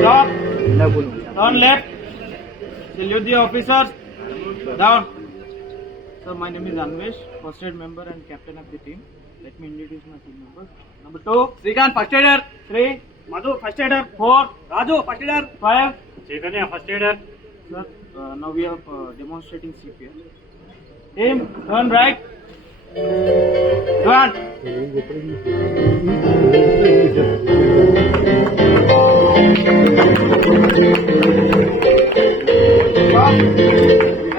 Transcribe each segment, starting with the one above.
Stop. Turn left. Salute the officers. Down. Sir, my name is Anvesh, first aid member and captain of the team. Let me introduce my team members. Number 2, Srikanth, first aider. 3, Madhu, first aider. 4, Raju, first aider. 5, Chaitanya, first aider. Sir, now we are demonstrating CPR. Team, turn right. Turn. There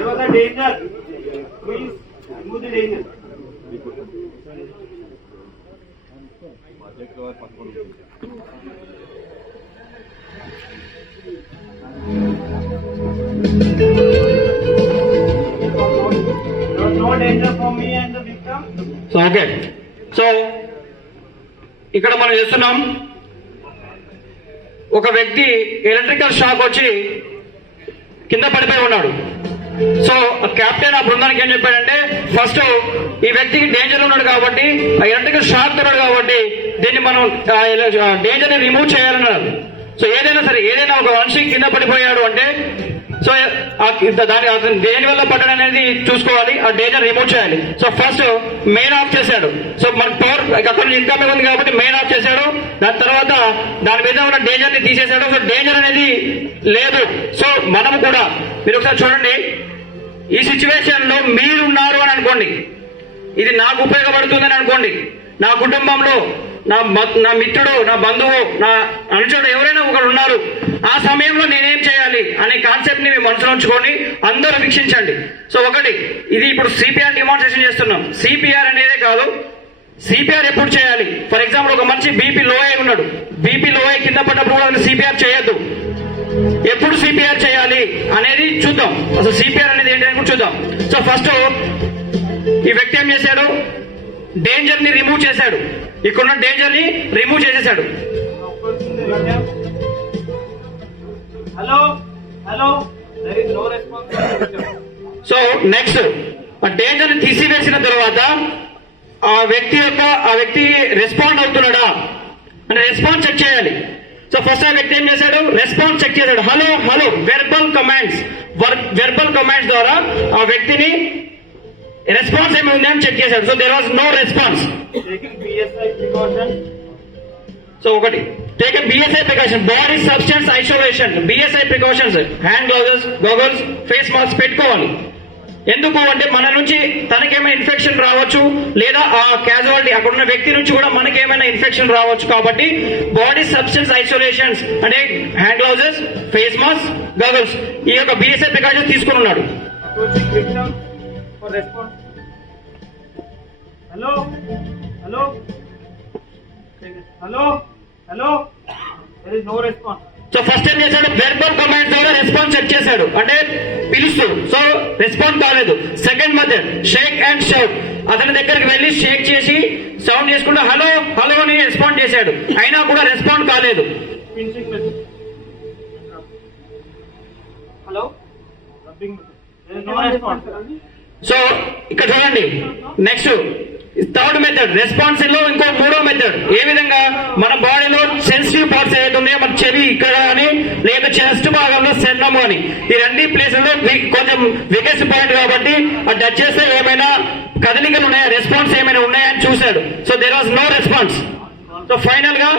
was a danger. Please remove the danger. There was no danger for me and the victim. So okay so ఇక్కడ మనం చేస్తున్నాం ఒక వ్యక్తి electrical shock వచ్చి కింద పడిపోయి ఉన్నాడు. So captain ఆ బృందానికి ఏం చెప్పాడంటే ఫస్ట్ ఈ వ్యక్తికి డేంజర్ ఉన్నాడు కాబట్టి ఆ ఎలక్ట్రికల్ షాక్ ఉన్నాడు కాబట్టి దీన్ని మనం డేంజర్ ని రిమూవ్ చేయాలన్నారు. సో ఏదైనా ఒక మనిషి కింద పడిపోయాడు అంటే సో దేని వల్ల పడ్డాడు అనేది చూసుకోవాలి, ఆ డేంజర్ రిమూవ్ చేయాలి. సో ఫస్ట్ మెయిన్ ఆఫ్ చేశాడు. సో మన పవర్ అక్కడ ఇన్కమ్ ఉంది కాబట్టి మెయిన్ ఆఫ్ చేశాడు. దాని తర్వాత దాని మీద ఉన్న డేంజర్ ని తీసేశాడు. సో డేంజర్ అనేది లేదు. సో మనం కూడా మీరు ఒకసారి చూడండి, ఈ సిచ్యువేషన్ లో మీరున్నారు అని అనుకోండి, ఇది నాకు ఉపయోగపడుతుందని అనుకోండి, నా కుటుంబంలో నా మిత్రుడు, నా బంధువు, నా అనుచరుడు ఎవరైనా ఒకరు ఉన్నారు, ఆ సమయంలో నేనేం చేయాలి అనే కాన్సెప్ట్ ని మీ మనసులో ఉంచుకొని అందరూ వీక్షించండి. సో ఒకటి, ఇది ఇప్పుడు సిపిఆర్ డిమాన్స్ట్రేషన్ చేస్తున్నాం. సిపిఆర్ అనేదే కాదు, సిపిఆర్ ఎప్పుడు చేయాలి. ఫర్ ఎగ్జాంపుల్ ఒక మనిషి బీపీ లో అయి ఉన్నాడు, బీపీ లో అయి కింద పడ్డప్పుడు కూడా సిపిఆర్ చేయొద్దు. ఎప్పుడు సిపిఆర్ చేయాలి అనేది చూద్దాం. అసలు సిపిఆర్ అనేది ఏంటి అని చూద్దాం. సో ఫస్ట్ ఈ వ్యక్తి ఏం చేశాడు, డేంజర్ ని రిమూవ్ చేశాడు. ఇక్కడున్న డేంజర్ ని రిమూవ్ చేసేసాడు. Hello hello, there is no response. So next danger ని తీసివేసిన తర్వాత ఆ వ్యక్తి రెస్పాండ్ అవుతున్నాడా అంటే రెస్పాన్స్ చెక్ చేయాలి. సో ఫస్ట్ ఆ వ్యక్తి ఏం చేశాడు, రెస్పాన్స్ చెక్ చేశాడు. హలో హలో, వెర్బల్ కమాండ్స్ ద్వారా ఆ వ్యక్తిని రెస్పాన్స్ ఏమి ఉంది అని చెక్ చేశాడు. So there was no response. So ఒకటి, take BSI precaution, body substance isolation, BSI precautions, hand gloves, goggles, face mask పెట్టుకోవాలి. ఎందుకు అంటే మన నుంచి తనకేమైనా ఇన్ఫెక్షన్ రావచ్చు, లేదా ఆ క్యాజువాలిటీ అక్కడ ఉన్న వ్యక్తి నుంచి కూడా మనకేమైనా ఇన్ఫెక్షన్ రావచ్చు. కాబట్టి బాడీ సబ్స్టెన్స్ ఐసోలేషన్స్ అంటే hand gloves, face mask, goggles, ఈ యొక్క బిఎస్ఐ ప్రికాషన్ తీసుకుని ఉన్నాడు. Hello hello hello hello, there is no response. So first ఏం చేశాడు, వెర్బల్ కమాండ్స్ ద్వారా రెస్పాన్స్ చెక్ చేశాడు, అంటే పిలుస్తూ. సో రెస్పాన్స్ కాలేదు. Second method, shake and shout. అతని దగ్గరికి వెళ్ళి షేక్ చేసి సౌండ్ చేసుకుంటూ హలో హలో అని రెస్పాండ్ చేశాడు, అయినా కూడా రెస్పాండ్ కాలేదు. Hello, there is no response. So ఇక్కడ చూడండి, నెక్స్ట్ థర్డ్ మెథడ్, రెస్పాన్స్ లో ఇంకో మూడో మెథడ్. ఏ విధంగా మన బాడీలో సెన్సిటివ్ పార్ట్స్ ఏదైతే ఉన్నాయో, మన చెవి ఇక్కడ అని లేదా చెస్ట్ భాగంలో సెన్నము అని, ఈ రెండు ప్లేసుల్లో కొంచెం వీకెస్ట్ పాయింట్ కాబట్టి అది టచ్ చేస్తే ఏమైనా కదలికలు ఉన్నాయా, రెస్పాన్స్ ఏమైనా ఉన్నాయా అని చూశాడు. So there was no response. So final గా